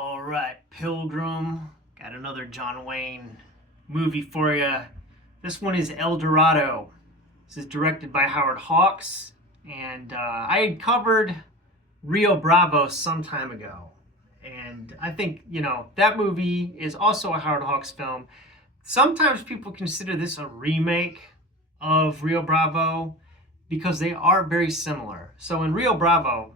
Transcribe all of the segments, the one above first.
All right, Pilgrim. Got another John Wayne movie for you. This one is El Dorado. This is directed by Howard Hawks, and I had covered Rio Bravo some time ago. And I think, that movie is also a Howard Hawks film. Sometimes people consider this a remake of Rio Bravo because they are very similar. So in Rio Bravo,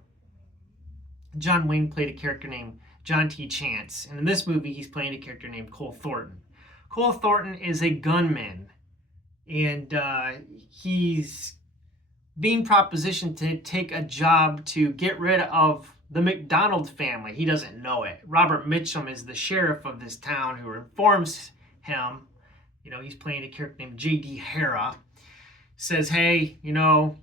John Wayne played a character named John T. Chance, and in this movie, he's playing a character named Cole Thornton. Cole Thornton is a gunman, and he's being propositioned to take a job to get rid of the McDonald family. He doesn't know it. Robert Mitchum is the sheriff of this town who informs him. He's playing a character named J.D. Hara. Says, hey, you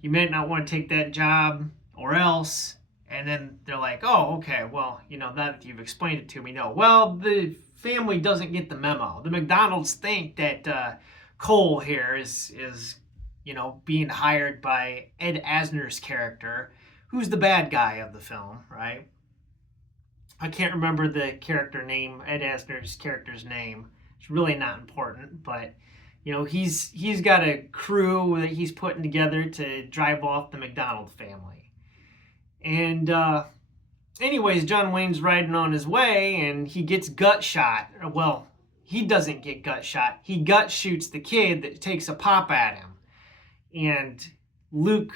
may not want to take that job or else. And then they're like, oh, okay, well, now that you've explained it to me, no. Well, the family doesn't get the memo. The McDonald's think that Cole here is being hired by Ed Asner's character, who's the bad guy of the film, right? I can't remember the character name, Ed Asner's character's name. It's really not important, but he's got a crew that he's putting together to drive off the McDonald family. And anyways, John Wayne's riding on his way and he gets gut shot. Well, he doesn't get gut shot. He gut shoots the kid that takes a pop at him. And Luke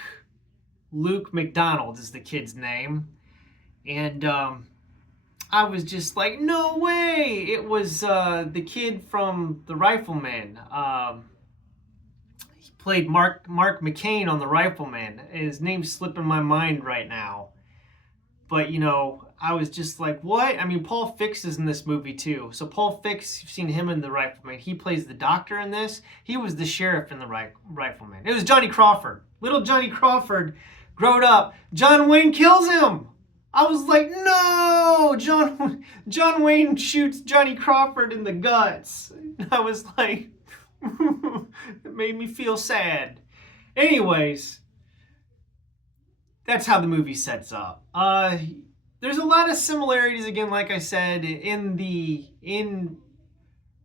McDonald is the kid's name. And I was just like, no way. It was the kid from The Rifleman. He played Mark McCain on The Rifleman. His name's slipping my mind right now. But, I was just like, what? I mean, Paul Fix is in this movie, too. So Paul Fix, you've seen him in The Rifleman. He plays the doctor in this. He was the sheriff in The Rifleman. It was Johnny Crawford. Little Johnny Crawford growed up. John Wayne kills him. I was like, no! John Wayne shoots Johnny Crawford in the guts. I was like, it made me feel sad. Anyways, that's how the movie sets up. There's a lot of similarities, again, like I said, in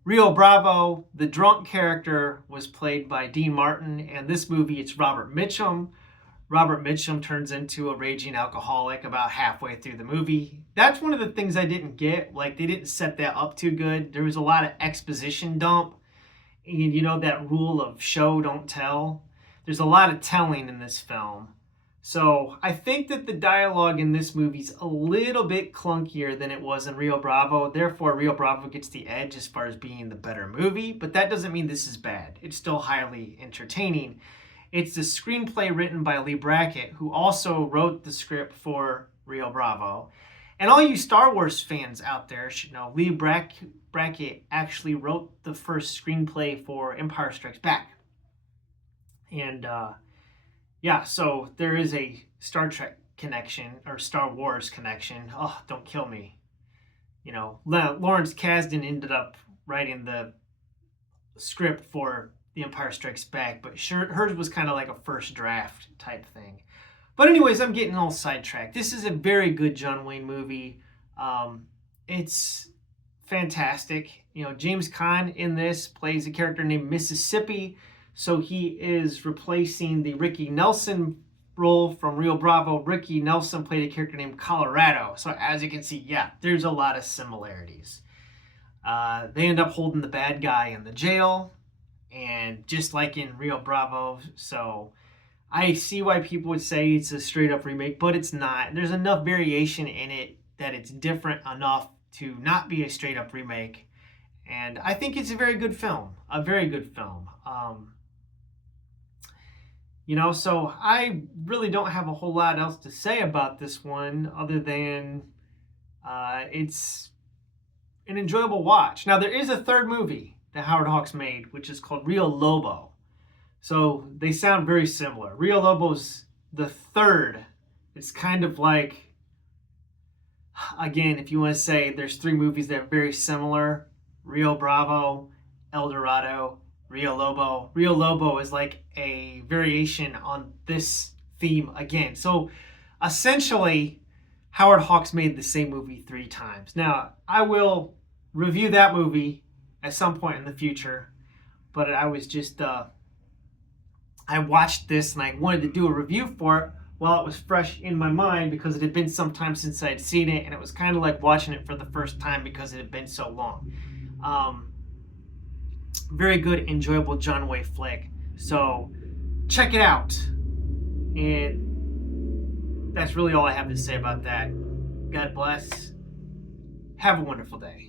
Rio Bravo, the drunk character was played by Dean Martin, and this movie, it's Robert Mitchum. Robert Mitchum turns into a raging alcoholic about halfway through the movie. That's one of the things I didn't get. Like, they didn't set that up too good. There was a lot of exposition dump. And that rule of show, don't tell. There's a lot of telling in this film. So I think that the dialogue in this movie is a little bit clunkier than it was in Rio Bravo. Therefore, Rio Bravo gets the edge as far as being the better movie. But that doesn't mean this is bad. It's still highly entertaining. It's the screenplay written by Lee Brackett, who also wrote the script for Rio Bravo. And all you Star Wars fans out there should know Lee Brackett actually wrote the first screenplay for Empire Strikes Back. And so there is a Star Trek connection, or Star Wars connection. Oh, don't kill me. Lawrence Kasdan ended up writing the script for The Empire Strikes Back, but hers was kind of like a first draft type thing. But anyways, I'm getting all sidetracked. This is a very good John Wayne movie. It's fantastic. James Caan in this plays a character named Mississippi. So he is replacing the Ricky Nelson role from Rio Bravo. Ricky Nelson played a character named Colorado. So as you can see, there's a lot of similarities. They end up holding the bad guy in the jail. And just like in Rio Bravo, so I see why people would say it's a straight up remake, but it's not. There's enough variation in it that it's different enough to not be a straight up remake. And I think it's a very good film. A very good film. So I really don't have a whole lot else to say about this one other than it's an enjoyable watch. Now, there is a third movie that Howard Hawks made, which is called Rio Lobo. So they sound very similar. Rio Lobo's the third. It's kind of like, again, if you want to say there's three movies that are very similar, Rio Bravo, El Dorado, Rio Lobo. Rio Lobo is like a variation on this theme again. So essentially, Howard Hawks made the same movie 3 times. Now, I will review that movie at some point in the future, but I was just, I watched this and I wanted to do a review for it while it was fresh in my mind because it had been some time since I'd seen it, and it was kind of like watching it for the first time because it had been so long. Very good, enjoyable John Wayne flick. So check it out. And that's really all I have to say about that. God bless. Have a wonderful day.